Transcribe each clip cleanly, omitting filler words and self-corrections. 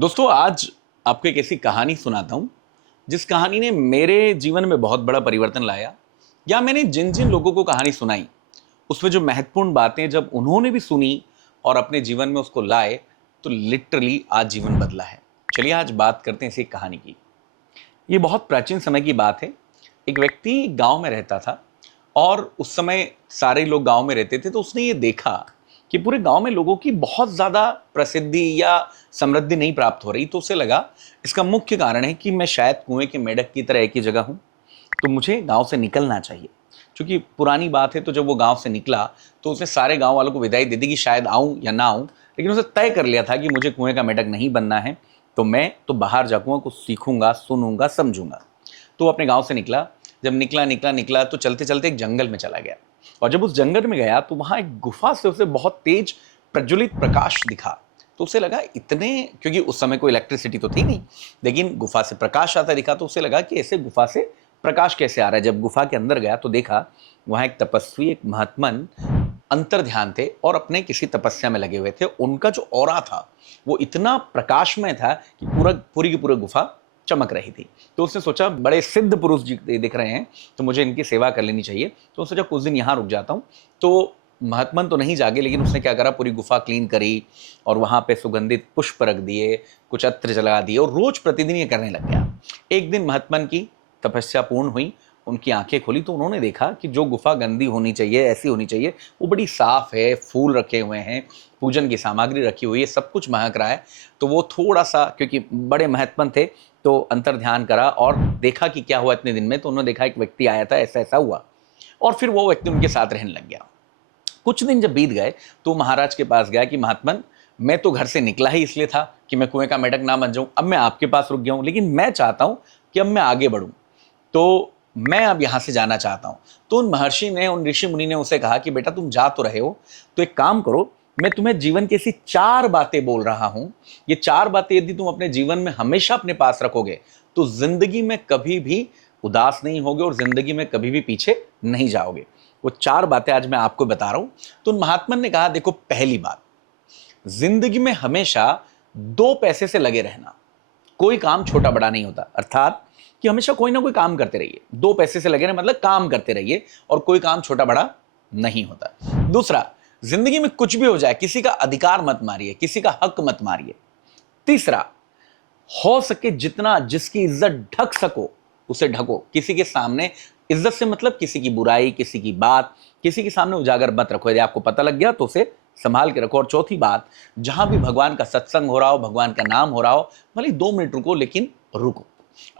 दोस्तों, आज आपको एक ऐसी कहानी सुनाता हूं जिस कहानी ने मेरे जीवन में बहुत बड़ा परिवर्तन लाया। या मैंने जिन जिन लोगों को कहानी सुनाई उसमें जो महत्वपूर्ण बातें जब उन्होंने भी सुनी और अपने जीवन में उसको लाए तो लिटरली आज जीवन बदला है। चलिए आज बात करते हैं इसी कहानी की। ये बहुत प्राचीन समय की बात है। एक व्यक्ति गांव में रहता था और उस समय सारे लोग गांव में रहते थे, तो उसने ये देखा कि पूरे गांव में लोगों की बहुत ज़्यादा प्रसिद्धि या समृद्धि नहीं प्राप्त हो रही। तो उसे लगा इसका मुख्य कारण है कि मैं शायद कुएं के मेंढक की तरह एक ही जगह हूं, तो मुझे गांव से निकलना चाहिए। क्योंकि पुरानी बात है, तो जब वो गांव से निकला तो उसने सारे गांव वालों को विदाई दे दी कि शायद आऊं या ना आऊं, लेकिन उसे तय कर लिया था कि मुझे कुएं का मेंढक नहीं बनना है। तो मैं तो बाहर जाऊंगा, कुछ सीखूंगा, सुनूंगा, समझूंगा। तो वो अपने गांव से निकला। जब निकला निकला निकला तो चलते चलते एक जंगल में चला गया। और जब उस जंगल में गया तो वहां एक गुफा से उसे बहुत तेज प्रज्वलित प्रकाश दिखा। तो उसे लगा इतने, क्योंकि उस समय कोई इलेक्ट्रिसिटी तो थी नहीं, लेकिन गुफा से प्रकाश आता दिखा। तो उसे लगा कि ऐसे गुफा से प्रकाश कैसे आ रहा है। जब गुफा के अंदर गया तो देखा वहां एक तपस्वी, एक महात्मन अंतर ध्यान थे और अपने किसी तपस्या में लगे हुए थे। उनका जो ऑरा था वो इतना प्रकाशमय था कि पूरी की पूरी गुफा चमक रही थी। तो उसने सोचा बड़े सिद्ध पुरुष जी दिख रहे हैं, तो मुझे इनकी सेवा कर लेनी चाहिए। तो उसने सोचा कुछ दिन यहाँ रुक जाता हूँ। तो महात्मन तो नहीं जागे, लेकिन उसने क्या करा, पूरी गुफा क्लीन करी और वहाँ पे सुगंधित पुष्प रख दिए, कुछ अत्र जला दिए और रोज प्रतिदिन ये करने लग गया। एक दिन महात्मन की तपस्या पूर्ण हुई, उनकी आंखें खुली तो उन्होंने देखा कि जो गुफा गंदी होनी चाहिए, ऐसी होनी चाहिए, वो बड़ी साफ है। फूल रखे हुए हैं, पूजन की सामग्री रखी हुई है, सब कुछ महक रहा है। तो वो थोड़ा सा, क्योंकि बड़े महात्मन थे, तो अंतर ध्यान करा और देखा कि क्या हुआ इतने दिन में। तो उन्होंने देखा एक व्यक्ति आया था, ऐसा ऐसा हुआ, और फिर वो व्यक्ति उनके साथ रहने लग गया। कुछ दिन जब बीत गए तो महाराज के पास गया कि महात्मन, मैं तो घर से निकला ही इसलिए था कि मैं कुएं का मेंढक ना बन जाऊं। अब मैं आपके पास रुक गया हूं, लेकिन मैं चाहता हूं कि अब मैं आगे बढ़ूं, तो मैं अब यहां से जाना चाहता हूं। तो उन महर्षि ने, उन ऋषि मुनि ने उसे कहा कि बेटा तुम जा तो रहे हो, तो एक काम करो, मैं तुम्हें जीवन की ऐसी 4 बातें बोल रहा हूं। ये 4 बातें यदि तुम अपने जीवन में हमेशा अपने पास रखोगे तो जिंदगी में कभी भी उदास नहीं होगे और जिंदगी में कभी भी पीछे नहीं जाओगे। वो 4 बातें आज मैं आपको बता रहा हूं। तो उन महात्मन ने कहा, देखो पहली बात, जिंदगी में हमेशा 2 पैसे से लगे रहना। कोई काम छोटा बड़ा नहीं होता, अर्थात कि हमेशा कोई ना कोई काम करते रहिए। 2 पैसे से लगे रहना मतलब काम करते रहिए, और कोई काम छोटा बड़ा नहीं होता। दूसरा, जिंदगी में कुछ भी हो जाए किसी का अधिकार मत मारिए, किसी का हक मत मारिए। तीसरा, हो सके जितना जिसकी इज्जत ढक सको उसे ढको। किसी के सामने इज्जत से मतलब किसी की बुराई, किसी की बात, किसी के सामने उजागर मत रखो। यदि आपको पता लग गया तो उसे संभाल के रखो। और चौथी बात, जहां भी भगवान का सत्संग हो रहा हो, भगवान का नाम हो रहा हो, भले 2 मिनट रुको, लेकिन रुको।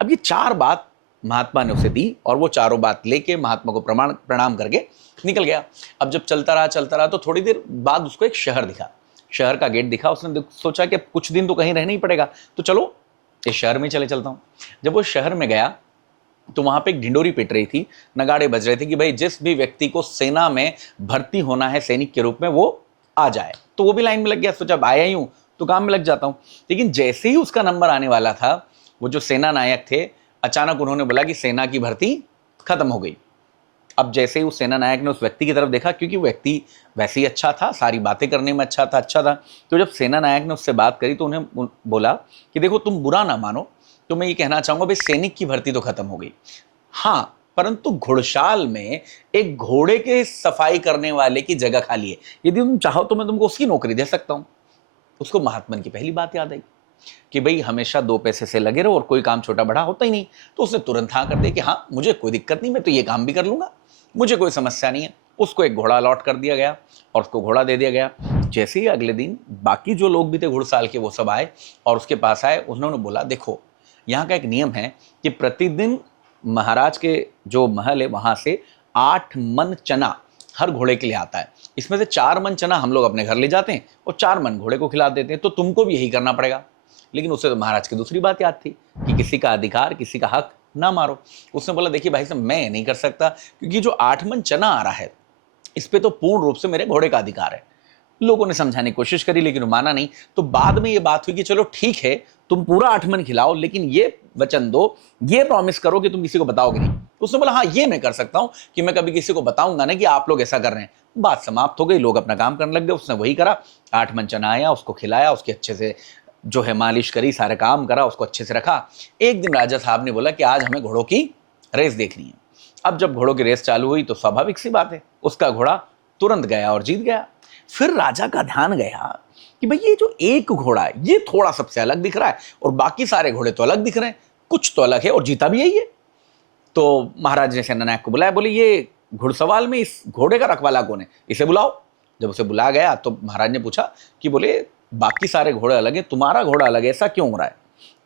अब ये 4 बात महात्मा ने उसे दी और वो चारों बात लेके महात्मा को प्रणाम करके निकल गया। अब जब चलता रहा तो थोड़ी देर बाद उसको एक शहर दिखा, शहर का गेट दिखा। उसने सोचा कि कुछ दिन तो कहीं रहना ही पड़ेगा, तो चलो इस शहर में चले चलता हूं। जब वो शहर में गया तो वहां पे एक ढिंडोरी पिट रही थी, नगाड़े बज रहे थे कि भाई जिस भी व्यक्ति को सेना में भर्ती होना है सैनिक के रूप में, वो आ जाए। तो वो भी लाइन में लग गया, सोचा अब आया ही हूं तो काम में लग जाता हूं। लेकिन जैसे ही उसका नंबर आने वाला था, वो जो सेना नायक थे, अचानक उन्होंने बोला कि सेना की भर्ती खत्म हो गई। अब जैसे ही उस सेना नायक ने उस व्यक्ति की तरफ देखा, क्योंकि व्यक्ति वैसे ही अच्छा था, सारी बातें करने में अच्छा था, तो जब सेना नायक ने उससे बात करी तो उन्हें बोला कि देखो तुम बुरा ना मानो, तो मैं ये कहना चाहूंगा भाई सैनिक की भर्ती तो खत्म हो गई, हाँ, परंतु घुड़शाल में एक घोड़े के सफाई करने वाले की जगह खाली है। यदि तुम चाहो तो मैं तुमको उसकी नौकरी दे सकता हूं। उसको महात्मन की पहली बात याद आई कि भाई हमेशा 2 पैसे से लगे रहो और कोई काम छोटा बड़ा होता ही नहीं। तो उसने तुरंत हाँ कर दिया कि हाँ, मुझे कोई दिक्कत नहीं, मैं तो ये काम भी कर लूंगा, मुझे कोई समस्या नहीं है। उसको एक घोड़ा अलॉट कर दिया गया और उसको घोड़ा दे दिया गया। जैसे ही अगले दिन बाकी जो लोग भी थे घुड़साल के, वो सब आए और उसके पास आए। उन्होंने बोला, देखो यहाँ का एक नियम है कि प्रतिदिन महाराज के जो महल है वहां से 8 मन चना हर घोड़े के लिए आता है। इसमें से 4 मन चना हम लोग अपने घर ले जाते हैं और 4 मन घोड़े को खिला देते हैं, तो तुमको भी यही करना पड़ेगा। लेकिन उसे तो महाराज की दूसरी बात याद थी कि किसी का अधिकार, किसी का हक ना मारो। उसने बोला, देखिए भाई साहब, मैं नहीं कर सकता, क्योंकि जो 8 मन चना आ रहा है इस पे तो पूर्ण रूप से मेरे घोड़े का अधिकार है। लोगों ने समझाने की कोशिश करी, लेकिन वो माना नहीं। तो बाद में ये बात हुई कि चलो ठीक है, तुम पूरा 8 मन खिलाओ, लेकिन ये वचन दो, ये प्रॉमिस करो कि तुम किसी को बताओगे नहीं। उसने बोला, हाँ ये मैं कर सकता हूं कि मैं कभी किसी को बताऊंगा ना कि आप लोग ऐसा कर रहे हैं। बात समाप्त हो गई, लोग अपना काम करने लग गए। उसने वही करा, 8 मन चना आया, उसको खिलाया, उसकी अच्छे से जो है मालिश करी, सारे काम करा, उसको अच्छे से रखा। एक दिन राजा साहब ने बोला कि आज हमें घोड़ों की रेस देखनी है। अब जब घोड़ों की रेस चालू हुई तो स्वाभाविक सी बात है, उसका घोड़ा तुरंत गया और जीत गया। फिर राजा का ध्यान गया कि भाई ये जो एक घोड़ा है ये थोड़ा सबसे अलग दिख रहा है और बाकी सारे घोड़े तो अलग दिख रहे हैं, कुछ तो अलग है, और जीता भी यही है। तो महाराज ने सेनानायक को बुलाया, बोले ये घुड़सवार में इस घोड़े का रखवाला कौन है, इसे बुलाओ। जब उसे बुलाया गया तो महाराज ने पूछा कि बोले बाकी सारे घोड़े अलग है, तुम्हारा घोड़ा अलग है, ऐसा क्यों हो रहा है,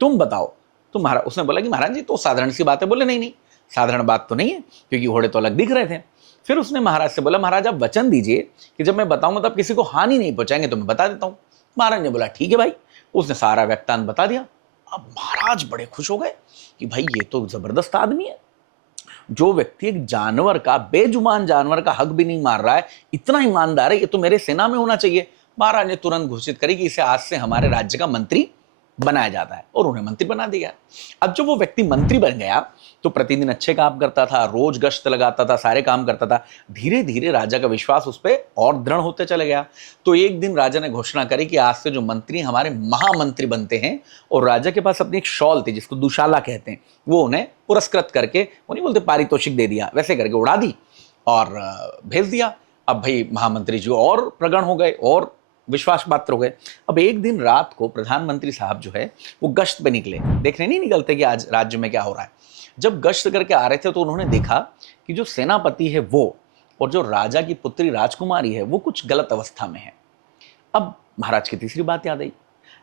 तुम बताओ। तो महाराज, उसने बोला कि महाराज जी तो साधारण सी बात है। बोले नहीं नहीं, साधारण बात तो नहीं है, क्योंकि घोड़े तो अलग दिख रहे थे। फिर उसने महाराज से बोला, महाराज आप वचन दीजिए कि जब मैं बताऊंगा तब किसी को हानि नहीं पहुंचाएंगे, तो मैं बता देता हूँ। महाराज ने बोला ठीक है भाई। उसने सारा वृत्तांत बता दिया। अब महाराज बड़े खुश हो गए कि भाई ये तो जबरदस्त आदमी है, जो व्यक्ति एक जानवर का, बेजुबान जानवर का हक भी नहीं मार रहा है, इतना ईमानदार है, ये तो मेरे सेना में होना चाहिए। महाराज ने तुरंत घोषित करी कि इसे आज से हमारे राज्य का मंत्री बनाया जाता है, और उन्हें मंत्री बना दिया। अब जब वो व्यक्ति मंत्री बन गया तो प्रतिदिन अच्छे काम करता था, रोज गश्त लगाता था, सारे काम करता था। धीरे धीरे राजा का विश्वास उस पर और दृढ़ होते चले गया। तो एक दिन राजा ने घोषणा करी कि आज से जो मंत्री हमारे महामंत्री बनते हैं, और राजा के पास अपनी एक शॉल थी जिसको दुशाला कहते हैं, वो उन्हें पुरस्कृत करके, वो नहीं बोलते पारितोषिक दे दिया, वैसे करके उड़ा दी और भेज दिया। अब भाई महामंत्री जी और प्रगण हो गए और विश्वास पात्र हो गए। अब एक दिन रात को प्रधानमंत्री साहब जो है वो गश्त पे निकले, देखने नहीं निकलते कि आज राज्य में क्या हो रहा है। जब गश्त करके आ रहे थे तो उन्होंने देखा कि जो सेनापति है वो और जो राजा की पुत्री राजकुमारी है वो कुछ गलत अवस्था में है। अब महाराज की तीसरी बात याद आई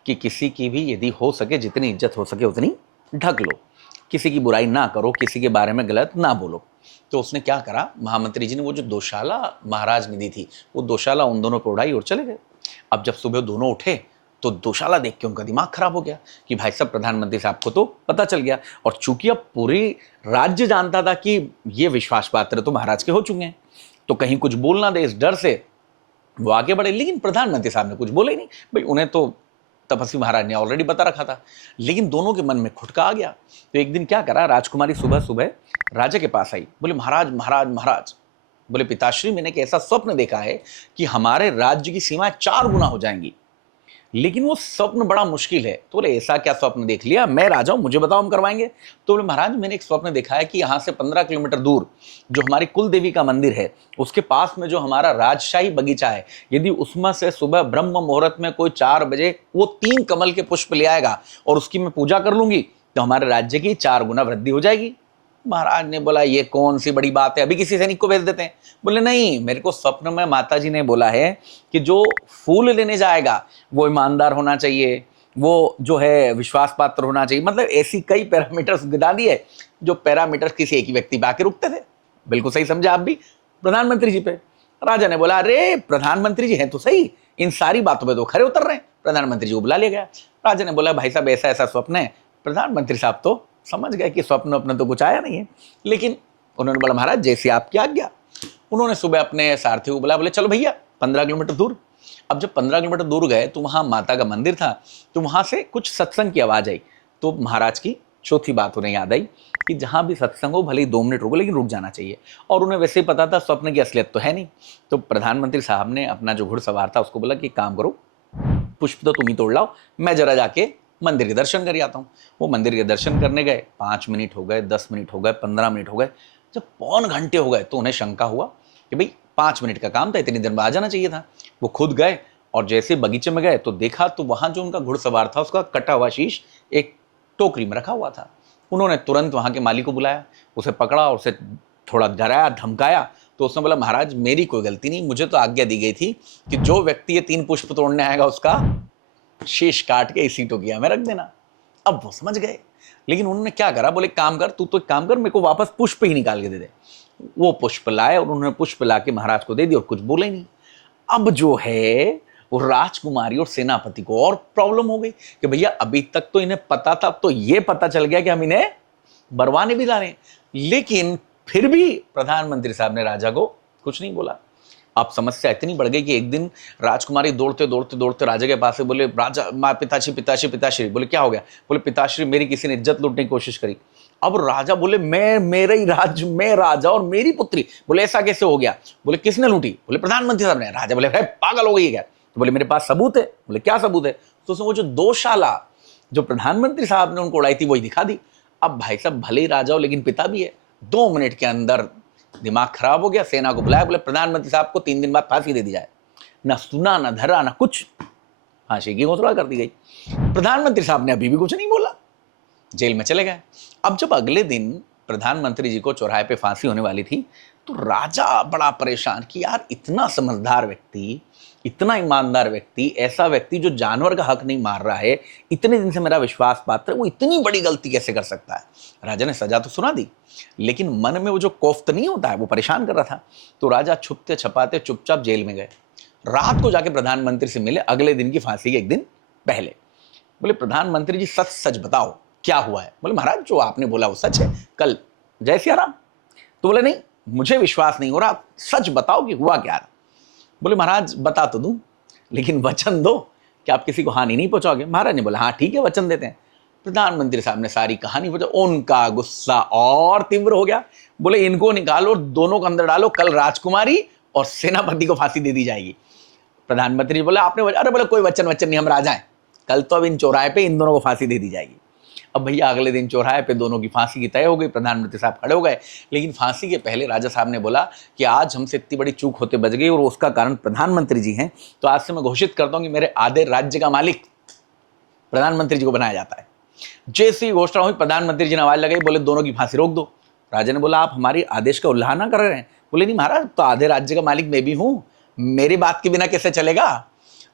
कि किसी की भी यदि हो सके जितनी इज्जत हो सके उतनी ढक लो, किसी की बुराई ना करो, किसी के बारे में गलत ना बोलो। तो उसने क्या करा, महामंत्री जी ने वो जो दोशाला महाराज ने दी थी वो दोशाला उन दोनों पर उड़ाई और चले गए। अब जब सुबह दोनों उठे तो दोशाला देख के उनका दिमाग खराब हो गया कि भाई साहब प्रधानमंत्री साहब को तो पता चल गया, और चूंकि अब पूरी राज्य जानता था कि ये विश्वास पात्र तो महाराज के हो चुके हैं, तो कहीं कुछ बोल ना दे इस डर से वो आगे बढ़े। लेकिन प्रधानमंत्री साहब ने कुछ बोला ही नहीं, भाई उन्हें तो तपस्वी महाराज ने ऑलरेडी बता रखा था। लेकिन दोनों के मन में खुटका आ गया। तो एक दिन क्या करा, राजकुमारी सुबह सुबह राजा के पास आई, बोले महाराज महाराज महाराज, बोले पिताश्री मैंने एक ऐसा स्वप्न देखा है कि हमारे राज्य की सीमाएं 4 गुना हो जाएंगी, लेकिन वो स्वप्न बड़ा मुश्किल है। तो बोले ऐसा क्या स्वप्न देख लिया, मैं राजा हूं, मुझे बताओ हम करवाएंगे। तो बोले महाराज मैंने एक स्वप्न देखा है कि यहाँ से 15 किलोमीटर दूर जो हमारी कुल देवी का मंदिर है उसके पास में जो हमारा राजशाही बगीचा है, यदि उसमें से सुबह ब्रह्म मुहूर्त में कोई 4 बजे वो 3 कमल के पुष्प ले आएगा और उसकी मैं पूजा कर लूंगी तो हमारे राज्य की 4 गुना वृद्धि हो जाएगी। महाराज ने बोला ये कौन सी बड़ी बात है, अभी किसी सैनिक को भेज देते हैं। बोले नहीं, मेरे को स्वप्न में माता जी ने बोला है कि जो फूल लेने जाएगा वो ईमानदार होना चाहिए, वो जो है विश्वास पात्र होना चाहिए, मतलब ऐसी कई पैरामीटर्स गिना दिए जो पैरामीटर्स किसी एक ही व्यक्ति पे आके रुकते थे। बिल्कुल सही समझे आप भी प्रधानमंत्री जी पे। राजा ने बोला अरे प्रधानमंत्री जी हैं तो सही, इन सारी बातों पे तो खरे उतर रहे हैं। प्रधानमंत्री जी को बुला लिया गया। राजा ने बोला भाई साहब ऐसा ऐसा स्वप्न है। प्रधानमंत्री साहब तो समझ गए कि स्वप्न अपने तो कुछ आया नहीं है, लेकिन उन्होंने बोला महाराज जैसी आपकी आज्ञा। उन्होंने सुबह अपने सारथी को बुलाया, बोले चलो भैया 15 किलोमीटर दूर। अब जब 15 किलोमीटर दूर गए तो वहां माता का मंदिर था, तो वहां से कुछ सत्संग की आवाज आई। तो महाराज की चौथी बात उन्हें याद आई कि जहां भी सत्संग हो भले ही 2 मिनट रुको लेकिन रुक जाना चाहिए, और उन्हें वैसे ही पता था स्वप्न की असलियत तो है नहीं। तो प्रधानमंत्री साहब ने अपना जो घुड़सवार था उसको बोला कि काम करो, पुष्प तो तुम ही तोड़ लाओ, मैं जरा जाके मंदिर के दर्शन कर आता हूँ। वो मंदिर के दर्शन करने गए, 5 मिनट हो गए, 10 मिनट हो गए, 15 मिनट हो गए, जब पौन घंटे हो गए तो उन्हें शंका हुआ कि भाई 5 मिनट का काम था, इतनी देर में आ जाना चाहिए था। वो खुद गए और जैसे बगीचे में गए तो देखा तो वहां जो उनका घुड़सवार था उसका कटा हुआ शीश एक टोकरी में रखा हुआ था। उन्होंने तुरंत वहां के मालिक को बुलाया, उसे पकड़ा और उसे थोड़ा डराया धमकाया। तो उसने बोला महाराज मेरी कोई गलती नहीं, मुझे तो आज्ञा दी गई थी कि जो व्यक्ति ये 3 पुष्प तोड़ने आएगा उसका शीश काट के इसी टोकिया में रख देना। अब वो समझ गए, लेकिन उन्होंने क्या करा, बोले काम कर, तू तो एक काम कर, मेरे को वापस पुष्प ही निकाल के दे दे। वो पुष्प लाए और उन्होंने पुष्प ला के महाराज को दे दी और कुछ बोले नहीं। अब जो है वो राजकुमारी और सेनापति को और प्रॉब्लम हो गई कि भैया अभी तक तो इन्हें पता था, अब तो ये पता चल गया कि हम इन्हें बरवाने भी ला रहे हैं। लेकिन फिर भी प्रधानमंत्री साहब ने राजा को कुछ नहीं बोला। अब समस्या इतनी बढ़ गई कि एक दिन राजकुमारी दौड़ते दौड़ते दौड़ते राजा के पास से बोले राजा माँ पिताश्री पिताश्री पिताश्री। बोले क्या हो गया, बोले पिताश्री मेरी किसी ने इज्जत लूटने की कोशिश करी। अब राजा बोले मैं मेरे ही राज्य में राजा और मेरी पुत्री। बोले ऐसा कैसे हो गया, बोले किसने लूटी, बोले प्रधानमंत्री साहब ने। राजा बोले पागल हो गई है क्या, तो बोले मेरे पास सबूत है। बोले क्या सबूत है, तो उसमें वो जो दोशाला जो प्रधानमंत्री साहब ने उनको उड़ाई थी वही दिखा दी। अब भाई साहब भले ही राजा हो लेकिन पिता भी है। 2 मिनट के अंदर दिमाग खराब हो गया, सेना को बुलाया, बोले प्रधानमंत्री साहब को 3 दिन बाद फांसी दे दी जाए। ना सुना ना धरा ना कुछ, फांसी की घोषणा कर दी गई। प्रधानमंत्री साहब ने अभी भी कुछ नहीं बोला, जेल में चले गए। अब जब अगले दिन प्रधानमंत्री जी को चौराहे पे फांसी होने वाली थी तो राजा बड़ा परेशान कि यार इतना समझदार व्यक्ति, इतना ईमानदार व्यक्ति, ऐसा व्यक्ति जो जानवर का हक नहीं मार रहा है, इतने दिन से मेरा विश्वास पात्र है, वो इतनी बड़ी गलती कैसे कर सकता है। राजा ने सजा तो सुना दी लेकिन मन में वो जो कोफ्त नहीं होता है वो परेशान कर रहा था। तो राजा छुपते छपाते चुपचाप जेल में गए। रात को जाके प्रधानमंत्री से मिले, अगले दिन की फांसी के एक दिन पहले। बोले प्रधानमंत्री जी सच सच बताओ क्या हुआ है। बोले महाराज जो आपने बोला वो सच है, कल जय सिया राम। तो बोले नहीं मुझे विश्वास नहीं हो रहा, सच बताओ कि हुआ क्या। बोले महाराज बता तो दूं लेकिन वचन दो कि आप किसी को हानि नहीं पहुंचाओगे। महाराज ने बोला हाँ ठीक है वचन देते हैं। प्रधानमंत्री साहब ने सारी कहानी बताई। उनका गुस्सा और तीव्र हो गया। बोले इनको निकालो और दोनों को अंदर डालो, कल राजकुमारी और सेनापति को फांसी दे दी जाएगी। प्रधानमंत्री जी बोले आपने, अरे बोले कोई वचन नहीं, हम राजा हैं, कल तो अब इन चौराहे पे इन दोनों को फांसी दे दी जाएगी। अब भैया अगले दिन चौराहे पे दोनों की फांसी की तय हो गई। प्रधानमंत्री साहब खड़े हो गए लेकिन फांसी के पहले राजा साहब ने बोला कि आज हमसे इतनी बड़ी चूक होते बच गई और उसका कारण प्रधानमंत्री जी हैं, तो आज से मैं घोषित करता हूं कि मेरे आधे राज्य का मालिक प्रधानमंत्री जी को बनाया जाता है। जैसे ही घोषणा हुई प्रधानमंत्री जी ने आवाज लगाई, बोले दोनों की फांसी रोक दो। राजा ने बोला आप हमारी आदेश का उल्लंघन कर रहे हैं। बोले नहीं महाराज तो आधे राज्य का मालिक मैं भी हूं, मेरी बात के बिना कैसे चलेगा।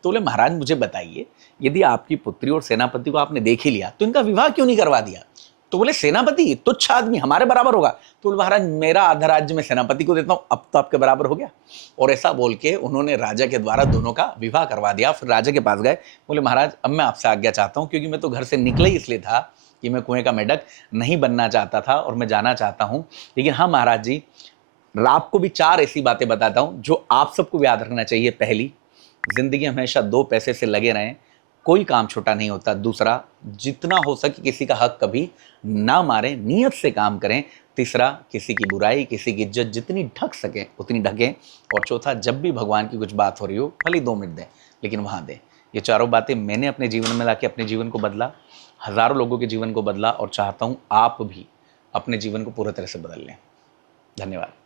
तो बोले महाराज मुझे बताइए यदि आपकी पुत्री और सेनापति को आपने देख ही लिया तो इनका विवाह क्यों नहीं करवा दिया। तो बोले सेनापति तुच्छ आदमी हमारे बराबर होगा। तो बोले महाराज मेरा आधा राज्य में सेनापति को देता हूं, अब तो आपके बराबर हो गया। और ऐसा बोल के उन्होंने राजा के द्वारा दोनों का विवाह करवा दिया। फिर राजा के पास गए, बोले महाराज अब मैं आपसे आज्ञा चाहता हूं, क्योंकि मैं तो घर से निकला ही इसलिए था कि मैं कुएं का मेंढक नहीं बनना चाहता था और मैं जाना चाहता हूं। लेकिन हाँ महाराज जी आपको भी 4 ऐसी बातें बताता हूं जो आप सबको याद रखना चाहिए। पहली, जिंदगी हमेशा 2 पैसे से लगे रहें, कोई काम छोटा नहीं होता। दूसरा, जितना हो सके किसी का हक कभी ना मारें, नियत से काम करें। तीसरा, किसी की बुराई किसी की इज्जत जितनी ढक सके उतनी ढकें। और चौथा, जब भी भगवान की कुछ बात हो रही हो भले 2 मिनट दें लेकिन वहाँ दें। ये चारों बातें मैंने अपने जीवन में लाके अपने जीवन को बदला, हज़ारों लोगों के जीवन को बदला और चाहता हूँ आप भी अपने जीवन को पूरी तरह से बदल लें। धन्यवाद।